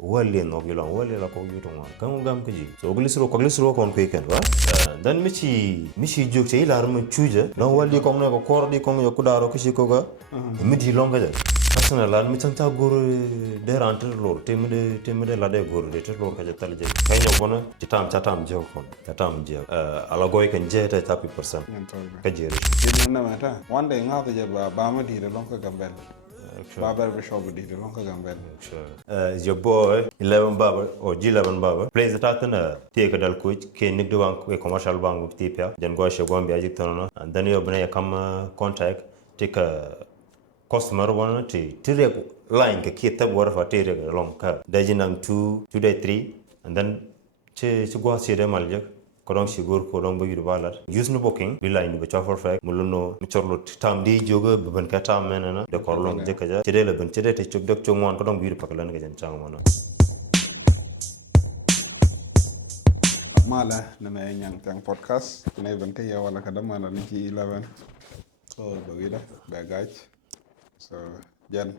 wali no gilon wali la ko yuto ma kan gam kaji so glisro kon ko ken wa dan michi jog te ila rum chuja no wali ko ne ko kordi ko yo kudaro kishi ko ga midi longa ja asna lan mi tanta gor de rentre lor temede la de gor de lor ka jatal je kayno bona chatam je ko chatam je ala goy kan je ta 30% ka jere je na mata wanda ngata je ba ma di de longa gambel Barber shop di de longa gambel is your boy 11 Baba or G11 Baba plays the tatana take dal coach ke nik do bank commercial bank tipia jan go she gombe ajik tono and then you bna come contact take a customer one to line ke kita bor fa tere long ka dajinam 2 day 3 and then che go see dem aljek kodong sigur kodong bagi balat use no booking bila ini baca perfect muluno micorlo tam di joga beban kata menana de korlong je kaja cede le ben cede te chok dok chongwan kodong biru pakalan ke jan chang mana mala na may nyang tang podcast ne ban kay wala ka dama na ci 11 so bagida bagaj so jan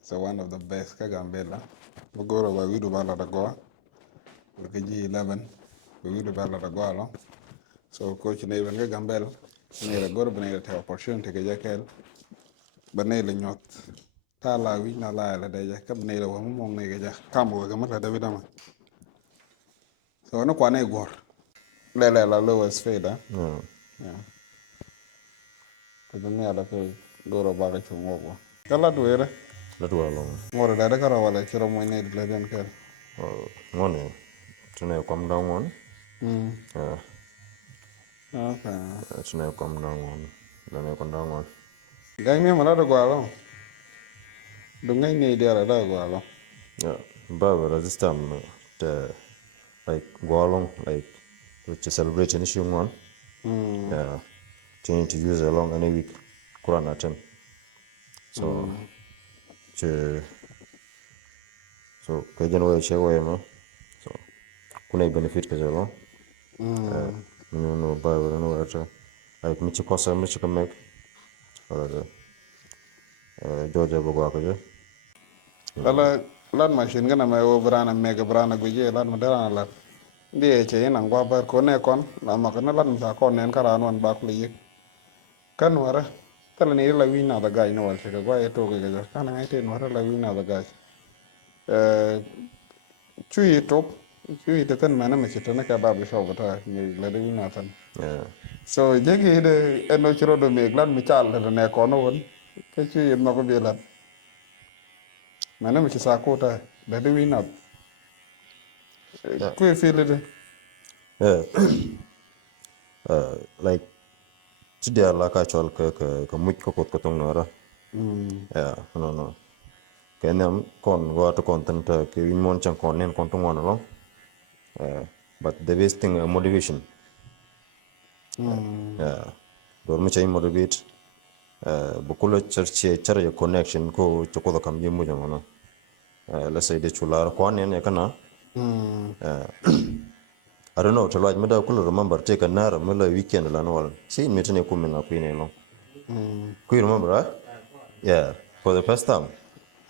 so one of the best ka gambela bogoro ba widu bala da go ko ji 11 ba widu bala da go lo so coach ne ban ka gambel ne la gor bane ta opportunity ke jakel bane la ñot tala wi na la la da ja kam ne la wa mo ne ga ja kam go ga mata da bidama so no kwa ne gor le la lowest fade yeah ko ne ala ko goro ba ga chumo go kala duere la do long ngoro da kara wala chiro mo ne le den kel ngone tune kom down one okay tune kom down one dane kom down one gai me mala da gwalo dungai ne dia da gwalo yeah Baba this time the like go along like which celebration issue one yeah trying to use along any week Quran attempt so kajan way che way ma so kuna benefit ka jalo no Bible no ata like mi ci kosa mi ci ka mek wala Georgia bogo ka je lala lan machine gana mai o brana mega brana guje lan madara la ndiye che ina ngwa bar ko ne kon la makana lan sa kon nen karan wan ba ku yik kan wara tala ni la wina da gai no wal che ga e to ga kana ngai te no la wina da gai chui top chui te tan mana me chita na ka ba bi show ta ni la de wina tan so jegi de eno chiro do me glan mi chal da ne ko no won ke chui no ko bi la mana me sa ko ta da de wina ku feel it like today la ka chol ka muj ko kot ko tong nora yeah no kenam kon go to content ke in mon chang kon nen kon tong lo but the best thing motivation yeah do mi chay motivate bukulo church connection ko choko kam yimu jamana let's say de chular kon nen kana I don't know to like me da kulo remember take a nara me la weekend la no see me tene ku me na ku ne no ku remember right? Yeah for the first time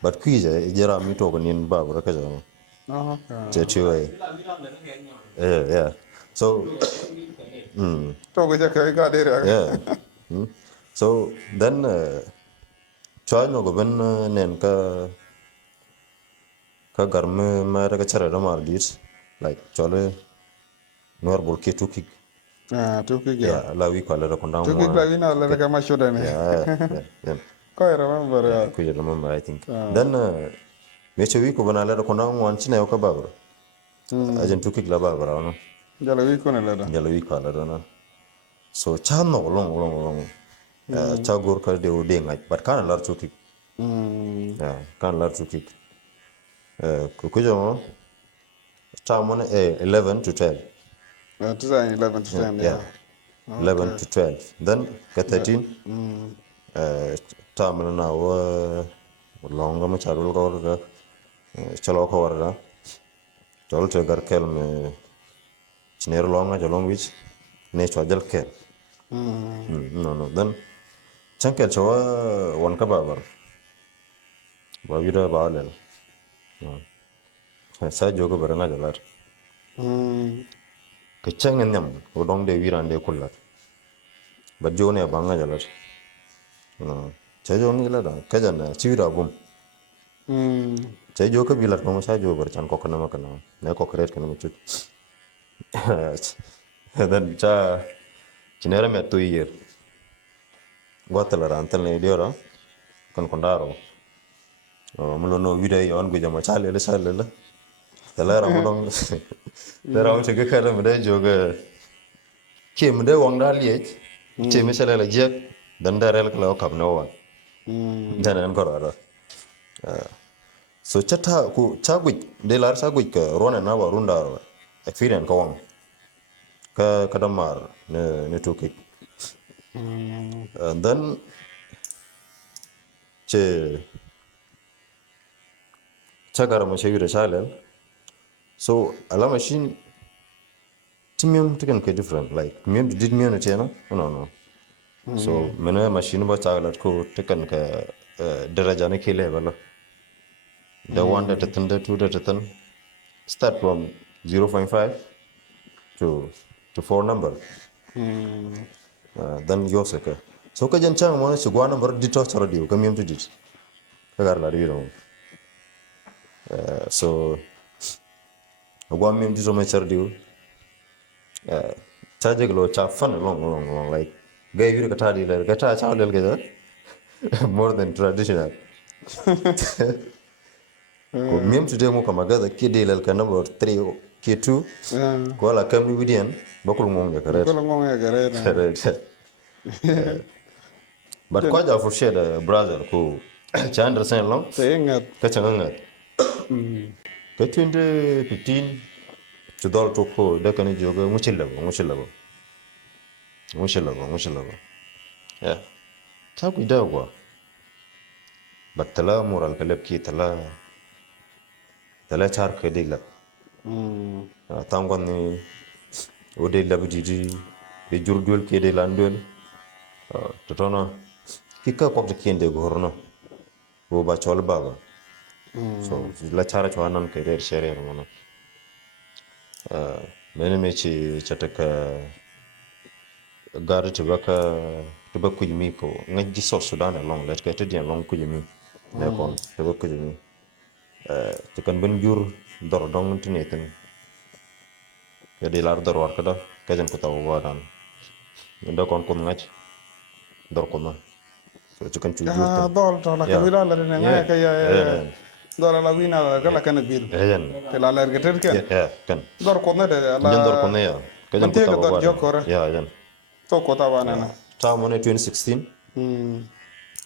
but ku je jera mi to ko nin ba bra ka jama je chiwe yeah so to go ja kai ga de yeah so then try no go ben nen ka garme ma ra ka chara da mar dit like chole nor bol ke tukik to ki ga yeah la wi ko la ko ndaw to ki ga wina la ka ma shoda ne yeah ko remember ku je remember I think then me che wi ko bana la ko ndaw wan chine ko babro ajen tukik la babra no jala wi ko ne la da jala wi ko la no so chano long cha gor ka de o de ngai but kan lar tukik yeah kan lar tukik ku jo cha mon 11 to 12 2011 to 10 yeah 11 to 12 then ka 13 time na wa longa ma charul ko ga chalo ko warga chol te gar kel me chinero longa jalong wich ne chwajal kel no then chankel chawa wan ka babar ba wida ba lel sa jogo baranga jalar ke changen nyam o dong de wirande kullar ba jone banga jalar cha jo ni la da ka jana chiwira gum cha jo ka bilar ko sa jo bar chan ko kana makana ne ko kret kana muchut dan cha chinera me tu yer gwatala antal ne diora kon kondaro mulo no video on gu jama chale le sale la tala ra dong tara o che ka me de joga ke me de wang da liech che me sale la jek dan da rel kala kap no wa dan an ko ra so chata ku chagwit de lar chagwit ka rona na wa runda experience ka wang ka kadamar ne toki and then che chagara ma shewira chale so ala machine timium tikan ke different like mim did me no chena no so mena machine ba chagala ko tikan ka daraja ne ke level the one that the two that start from 0.5 to 4 number then yosaka so ka jan chang mo ne sigwa number dito charo dio ka mim dit ka gar la rio so gwa mim dito me charo dio charge lo cha fan long like gay wir ka tadi le ka ta cha le ga more than traditional ko mim today mo kama ga ki de le ka number 3 ki 2 ko la kam ni widian bakul ngong ga kare but ko ja for share brother ko cha understand long ka cha ngat ka 2015 to dol to ko da kan joga muchilla yeah ta ku da gwa batala moral kalab ki tala char ke digla tangon ni ode labdi be jurdul ke de landol to tono kika ko de kende gorno bo ba chol baba so la chara chwanan ke der shere mono mene mechi chataka gar to ba kujmi ko ngaji so sudan long let ke te dian long kujmi ne kon to ba kujmi to kan ben jur dor dong tineten ke de lar dor war kada ke jan ko taw wadan ndo kon ngaj dor ko ma so to kan chu jur dol to la kabila la ne nga ka ya dol la wina la kana bir te la ler geter ken kan dor ko ne de la dor ko ne ya ke jan ko taw wadan ya jan to ko ta wana na ta mo ne 2016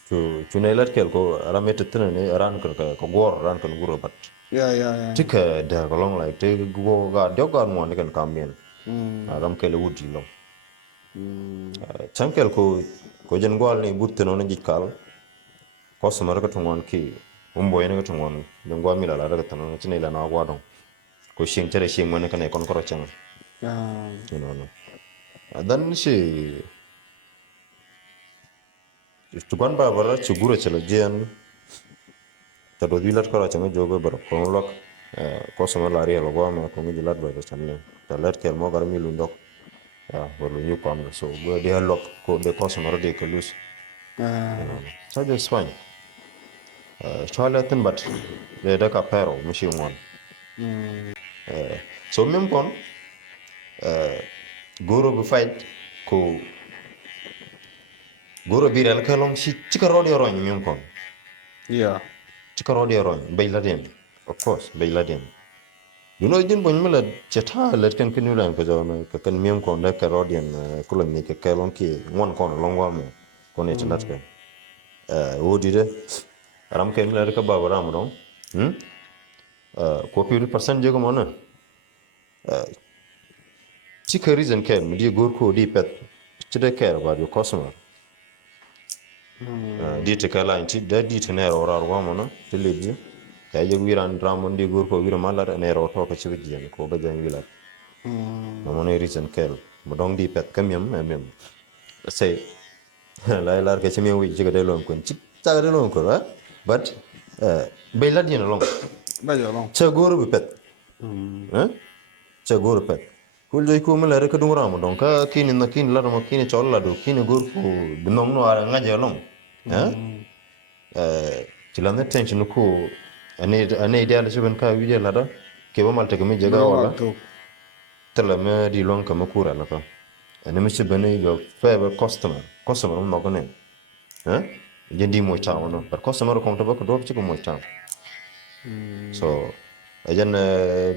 to ne lat kel ko ramet tene ne ran ko gor ran kan guro bat ya tika da long like te go ga do ga mo ne kan kambien ram kel wudi lo chankel ko jen gol ni butte no jikal ko samar ka tungon ki umbo ene ka tungon jen gol mi la daga tan chine la na gwa don ko shing tere shing mo ne kan e kon koro chang you know no dan shi tukan ba bara chugura chala jen ta do dilat kara changa jobe bar ko lok ko sama lari lo gwa ma ko mi dilat ba channe ta lat kel mo gar mi lundok ya bolu yu kam so go de lok ko de ko sama de kelus so just fine toiletin but de ka pero mi shi won so mem kon goro bu fight ko goro biral kalong shi chikaro de ron mem kon yeah chikaro de ron bayladen of course bayladen you know din bon mala cheta let kan kinu lan ko jawna ka kan mem ko da karodian kulam ni ka kalon ki won kon longwa mo ko ne chinat ka wodi de ram ken la ka baba ram don ko pi percent je ko mona chika reason ken mi di gor ko di pet chide care about your customer di te kala inti da di te ne ro ro mo no te lebi ya ye wiran dramon di gor ko wira mala ne ro to ka ci wijen ko ba jan wila mo ne reason kel mo dong di pet kam yam mem say la ke ci mi wi ci ga de lon ko ci ta ga de lon ko but bay la dina long ba yo long cha gor bi pet cha gor pet kul joy ko mala rek du ram donc kini na kini la mo kini chol la do kini gor ko binom no ara ngaje long ci la ne tension ko ane ideal ci ben ka wiye la da ke ba mal te mi jaga bro wala ma to tele me di long ka makura la ka ane mi ci ben yo favor customer mo ko ne jendi mo cha wono per customer ko to ba ko do ci ko mo cha so ajan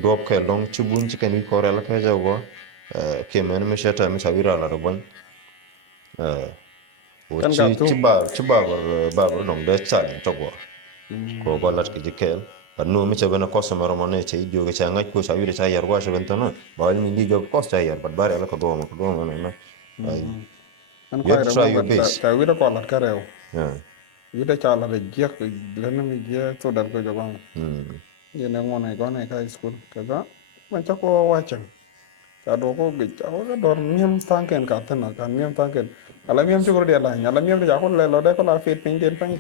do ke long ci bun ci kan ko la ka jago ke men mi shata mi sabira la robon o kan ka to ci ba dong de challenge to go ko golat ke jikel par no mi chabana customer mo ne che idio ke changa ko sa yure sa yar wa shaben tono ba ni di job cost yar but bare ala ko do mo na ai an you ko have to re try mo your ga best ta wi da ko lat ka rew yeah wi da cha la de je le na mi je to dal ko jogong mm ye ne mo ne ko ne ka school ka ga man cha ko wa chang cha do ko gi cha ko dor miem tanken ka tan ka miem tanken ala miem chu ko de la ala miem ja ko le lo de ko la fit pin den pan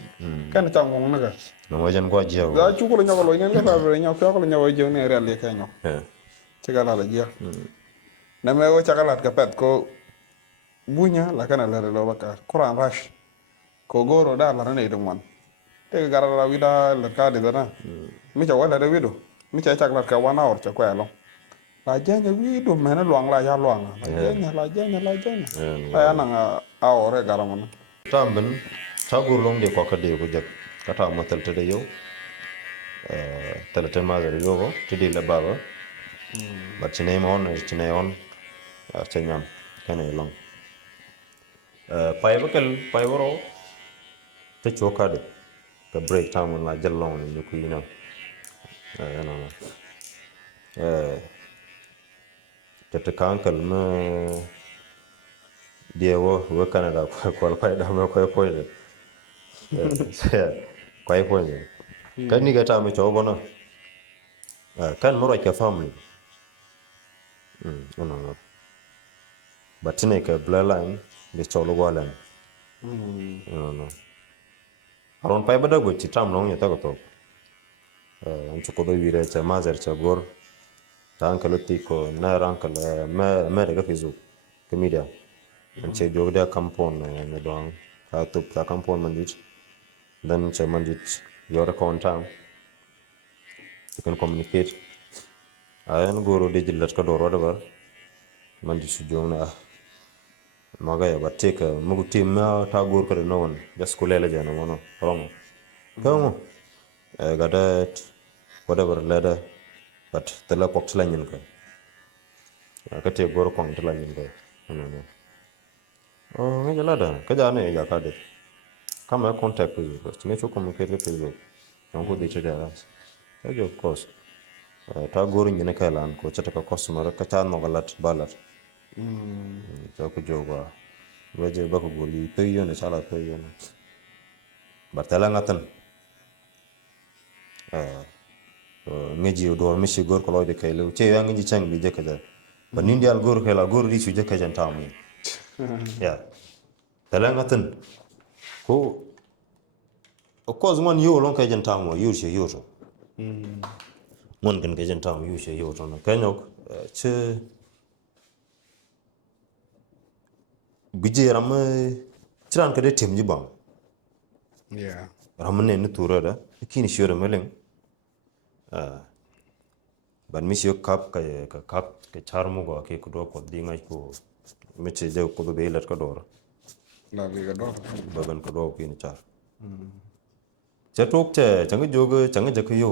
kan cha ngong na ga no wajan ko za jiago chu ko nya ko lo ne le fa re nya ko ko nya wo je ne re le ka nya yeah ci ga la je na me wo cha ga lat ka pet ko bunya la kana la lo ba ka kuran rash ko goro da la ne dum man te ga la wi da la ka de na mi cha wala de wi do mi cha cha la ka wana or cha ko lo la jenya wi do me na luang la ya luang la jenya la jenya la jenya ya na a ore gara man tamben ta gurlong de ko ka de ko jak kata mo tel te de yo tel te ma de yo te de la baba but chine on chenyam kana long pai boro te choka de ka break time la jalong ni ku ina no te kankal me dia wo Canada ko pai da me ko ko de ko ko de kan ni ga ta me cho bono kan mo ka family no but ne ka bloodline de cholo gwalan no aron pai bada go ci tam long ya ta ko to an ko do wire cha mazer cha gor tankalo tiko na rankal me daga fizo comedian an ce jogda kampon ne don ka tup ta kampon mandit dan ce mandit yora ko town you can communicate ayan goro de jillat ka doro da bar mandit su jomna maga ya batte ka mugu tim ma ta gor ka no won just ko lele jana mono romo kamo gada whatever leda but tela pok tla nyin ka te gor ko tla nyin ka no ngi lada ka jane ya ka de kama contact with you to make sure communicate with you don't go date there okay of course ta gor nyin ka lan ko chata ka customer ka ta no galat balat ta ko joga waje ba ko goli pe yo ne sala pe yo bartala ngatan ngeji do mi shi gor ko lo de kay lu che ya ngi chang bi je ka ba nindi al gor kala gor ri su je ka jan tamu ya tala ngatan ko of course man yo lon ka jan tamu yo she yo to mon kan ka jan tamu yo she yo to na kanyo che guje ram chiran ka de tim ji bang yeah ramne ne tura da kini shore meleng ban mi sio kap ka charmu go ke kudo ko dinga ko meche je ko do belat ka dor la li ga do bagan ko do ko ni char cha tok che chang jo chang je ko yo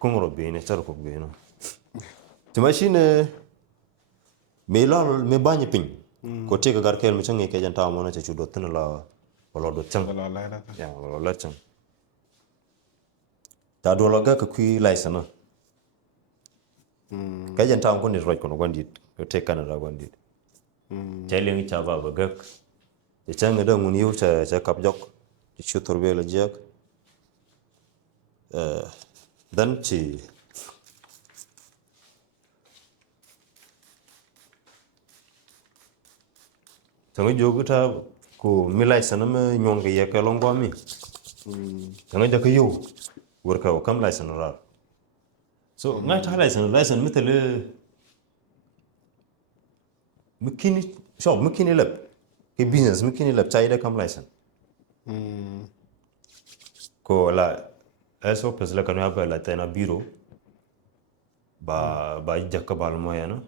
kung ro be ne char ko be no ti machine me la me banye pin ko te ga gar kel me chang ke jan ta mo na che chu do tin la wala do chang la la la ya wala chang ta do la ga ka kui laisana ka jan ta ko ni ro ko no gondit ko te Canada gondit Chelling chava bagak the chang da mun yu cha kap jok ti chutor be la jak dan chi tango jogu ta ko milai sana me nyong ke ya ka longwa mi tango ja ka yu wor ka kam lai sana ra so ngai ta license mitele mukini shop mukini lab ke business mukini lab chai da kam license ko la eso pes la kanu ba la tena biro ba jakka bal moyana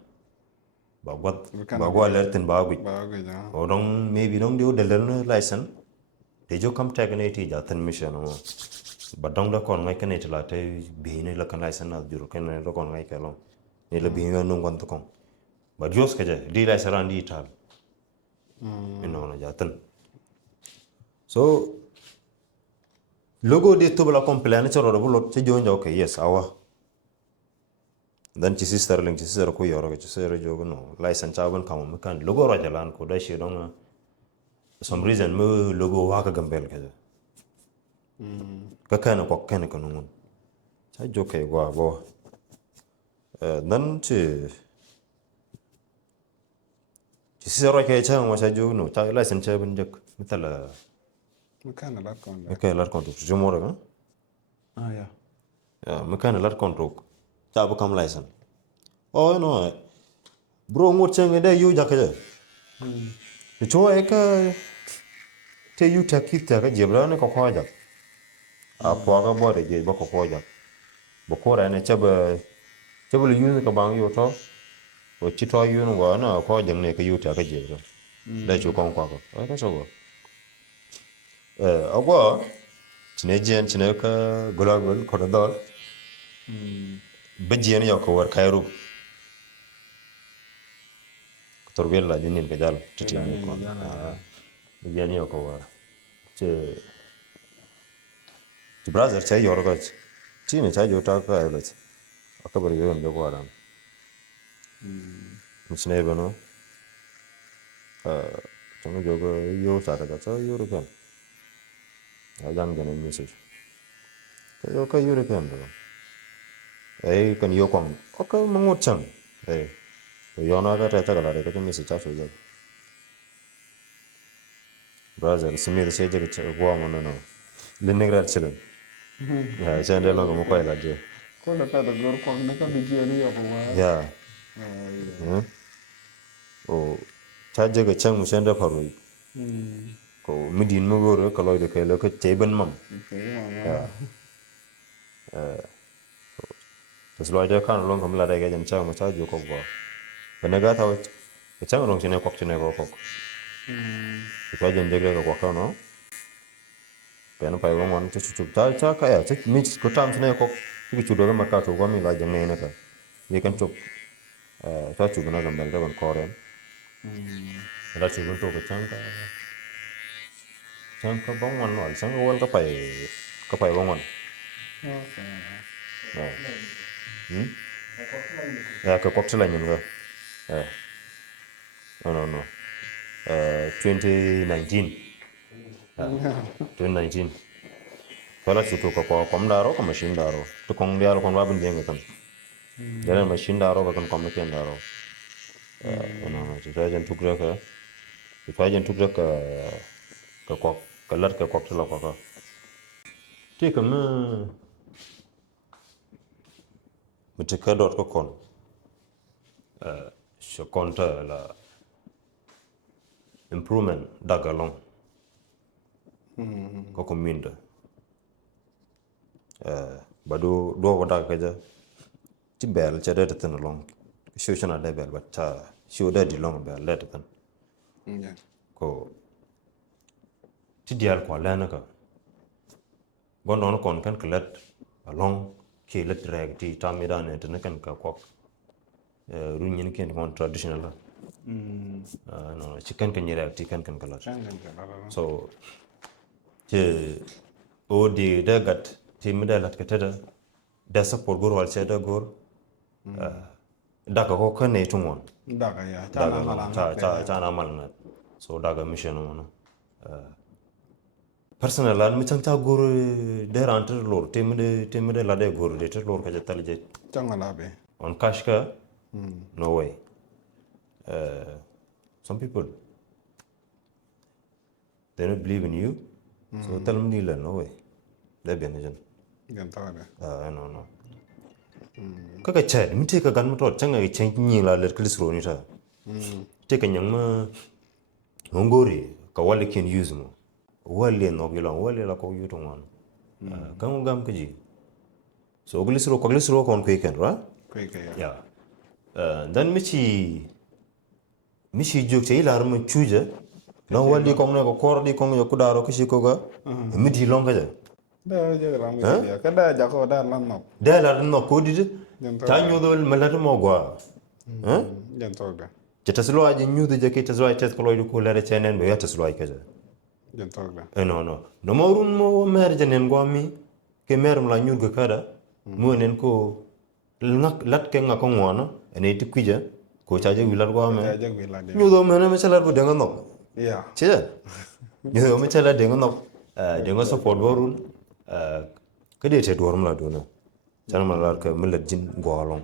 ba got ba go alertin ba gu Bago ja. o dong maybe dong dio del license de jo kam tag ne ti ja tan mission o ba dong da kon ngai kane tla te bi ne la kan license na juro kan ne kon ngai ka long ne la bi yo non kon to kon ba jos ka je di license ran di tal ino na ja tan so logo de to bla complain choro do bulot che jo njo ke yes awa dan ci sister leng ci sister ko yoro ci sister jogo no license chaban kam kan logo ra jalan ko da shi don some reason mo logo wa ka gambel ka ka kana ko kana ko non cha jo ke gwa bo dan ci sister ke cha mo cha jogo no ta license chaban jek mitala Makana lat kon. ke lar kon to jo mo ra Ah ya. makana lar kon to cha bu kam license oh no bro ngot chenge de yu jakje cho e ka te yu takita ka jebra ne ko ko jak a po ga bo de je ba ko ko jak bo ko ra ne chaba lu yu ka bang yu to o chi to yu no na ko jeng ne ka yu ta ka jebra da chu kon kwa ko ka so go agwa tine jen tine ka global corridor bejen yo ko war kairu torbel la dinin ka dal titi ni ko bejen yo ko war che brother chay yor ga chini chay jo ta ka elet akabar yo ndo ko aram mchne bano tong jo go yo sa ta cha yo ro kan ajang gane message yo ka yo ro kan do kan yo kong okay mangut chang yo na ka ta la ka message cha so yo brother simir se je ka go mo no linegrar chelo ya chande lo mo ko la je Ko da ta da gor kon ne ka bigi ni yo ko wa. ya o chaje ga chang mu senda faru ko midin mo goro ka loy de ke lo ka teben mam ya to loy de kan long kam la de ga jan chang mo cha ju ko bo bena ga ta ke chang long chine ko chine ko ko ko jan de ga ko ka no bena pai won won chu chu ta cha ka ya chu mi ko tam chine ko ki chu do ma ka to ko mi la jang ne na ka ye kan chu ta chu na ga mel de ban ko ren la chu to ko chang ka bong wan no chang won ka pai bong wan ya ka kok sela nyen ga no 2019 2019 kala chu to ko kom daro ko machine daro to kong diaro kon wa bin denga kan dara machine daro ba kan kom ken daro no to jan tukra ka to jan tukra ka kok kalar ka kok sela ko ka ti kam mutaka dot ko kon so konta la improvement dagalong ko ko minda bado do ko daga ja ti bel cha da tan long show chana da bel but show da di long bel da tan ko ti dial ko lana ka gondo kon kan klat along ke let drag ti tamida ne tan kan ka ko runyin ken kon traditional no chicken kan yira ti kan kala so te o di dagat ti mida lat ka tada da support gor wal da gor daga ko kan ne tungon Daga ya. cha na malna so daga mission no personal lan mi changta gor de ranter lor te mida la de gor de lor ka jatal je Changala be. on cash ka no way some people they don't believe in you so tell them no way they be an agent Gan ta da. no Kaka chad, mi take a gun motor, changa change ni la let kilis ro ni ta. Take a young Mongori, Kawali can use mo. Wali no gilong, wali la ko you to one. Kamu gam kaji. So glisro kon quicken, right? Quick, Yeah. Then michi juk che ilar mo chuje. No wali kong na ko kor di kong yo kudaro kishi ko ga. Midi long kaja. Da je ram ya. Kada jako da lan no. Da la no ko di. Ta nyu do malata mo gwa. Jan tok da. Jetaslo aje nyu de jake taslo ay tes ko loy ko lere chenen be yataslo ay kaja. Jan tok da. No. No morun mo mer janen gwa mi ke mer mla nyu ga kada. Mo nen ko lat ke nga ko ngwana ene ti kwija ko chaje wilar gwa me. Ya jag wi la de. Nyu do me na me chalar bu de nga no. Ya. Che. Nyu do me chalar de nga no. De nga support borun kede te dorm la do na. Chan ma lar ka millet jin gwalong.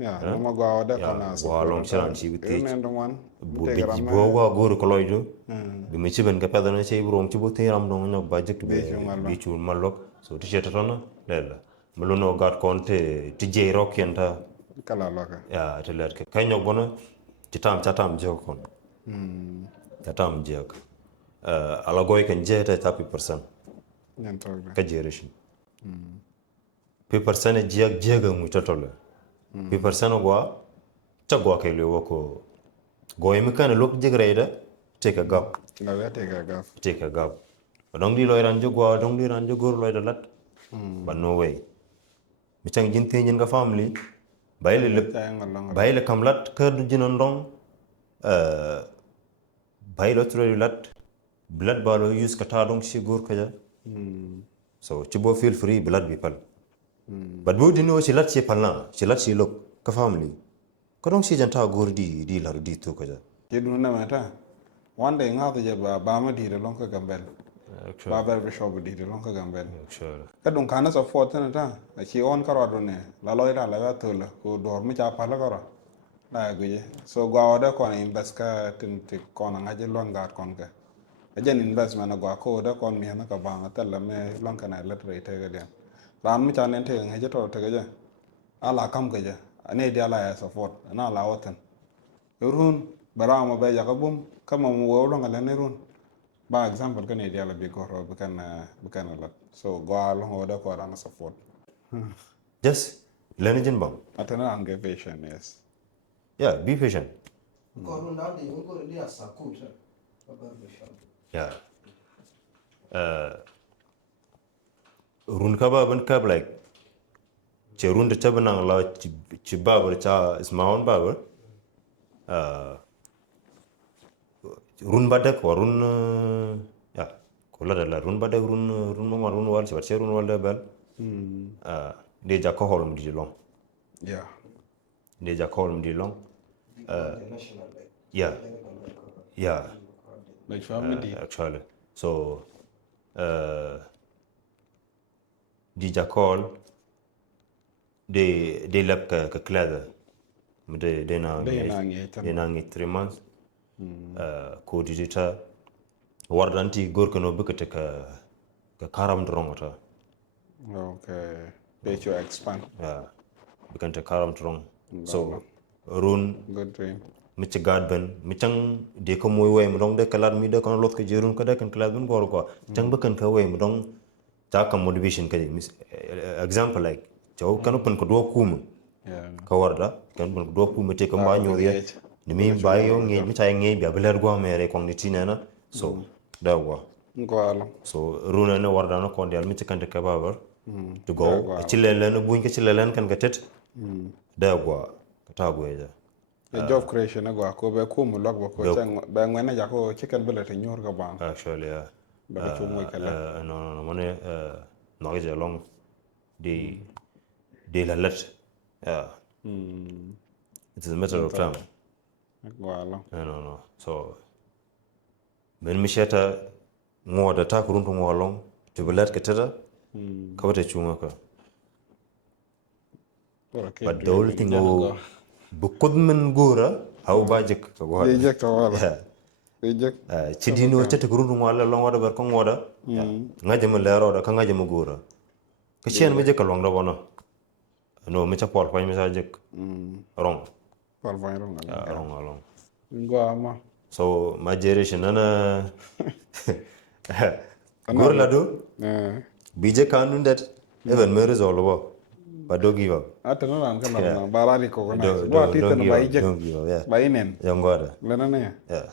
Ya, no ma gwa da Ya, kana so. gwalong chalan chi bi te. Ne ndo man. Bu be bo gwa gor ko loy do. Bi me chiben ka pedana che brom chi bo te ram do nyok ba jek be bi chu malok. So ti cheta tona lela. Melono gat konte ti je rock yenta. Kala loka. Ya, te ler ke kanyok bona ti chatam je kon. Chatam je. Ala goy kan je ta 30%. Jan tok da. Ka jereshin. 50% je ga mu totole. 50% gwa ta gwa ke lewo ko goy mi kan lok je greda take a gap. Na ya te ga gaf. Take a gap. Dong di loy ran je gwa dong di ran je gor loy da lat. But no way. Mi chang jin te nyin ga family bayle le Ta ngal long. bayle kam lat kër du jinon dong bayle tro lat blood balo use kata dong si gor kaja. So chibo feel free blood people. But bo dino si lat si palna si lat si lok ka family. Ko dong si janta gor di lar di to kaja. Ke du na mata. One day nga to je ba ma di de long ka gambel. Ba ber shop di de long ka gambel. Actually. Ka dun kana support na ta. A chi on karo do ne. La loy la la to la ko dor mi cha pala karo. Na guje. So gwa oda kon invest ka tin ti kon nga je lon gar kon ka. Ajen investment na gwa ko oda kon mi na ka banga tella me lon kana let rate ga dia. Ran mi cha nen te nga je to te ga je. Ala kam ga je. Ane dia la ya support. Na la wotan. Run barama be jakabum kama mu wolo ngala ne run. Ba example kan dia la bi goro bukan la. So gwa long oda ko ran support. Just learn jin bang. Atana ang patient yes. Yeah, be patient. Corona di ungo di asakuta. Barbershop. Yeah. Run kaba ban kab like che run de chabanang la chi babar cha ismaon babar. Run badak wa run ya kola la run badak run mo run wal che run wal de bel. De ja ko holum di long. Yeah. De ja ko holum di long. National like. Yeah. Yeah. Like family. Actually. So, di jakol de lap ka klada. De na ngi 3 months. Ko digita wardanti gorkano bukata ka karam drongata. Okay. They should expand. Yeah. Bukanta karam drong. So, run Good dream. michi gadben michang de ko moy way mo dong de kalat mi de kon lot ko jerun ko de kan kalat ben gor ko chang bekan ka way mo dong ta kam motivation ka example like chaw kan pen ko do kum Yeah. ka warda kan pen ko do kum te ko ma nyo ye ni mi ba yo nge mi tay nge bi beler go mere ko ni tinena so da wa Ngwalo. so runa ne warda no kon dial mi kan te ka babar to go chilelen buñ ko chilelen kan ka tet da wa ta go ya The job creation na gwa ko be ko mu log ko chang ba ngwana ja ko chicken bullet nyor ga bang. Actually, yeah. Ba ko mo kala. No, money, no, it's a long, the la let, yeah. It is a matter of time. Ngwalo. No. So, when me shata, more the attack room to more long, to be let get it, cover the chumaka. But the only thing, Bukudman Gura, how bajik, Reject wala. Reject. Chidino chete guru wala long water berkong water. Ngajam lero da kangajam gura. Kashian meje kalong da wana. no me cha por kwa me sa jek wrong Paul Van Rong. wrong Ngo ama. so my generation nana gor la do bije kanun that even me resolve but don't give up Ata no nan kana na barari ko kana. don't Go ati don't tan give bai up jek. don't give up yeah Bai nen. young god Lena ne. yeah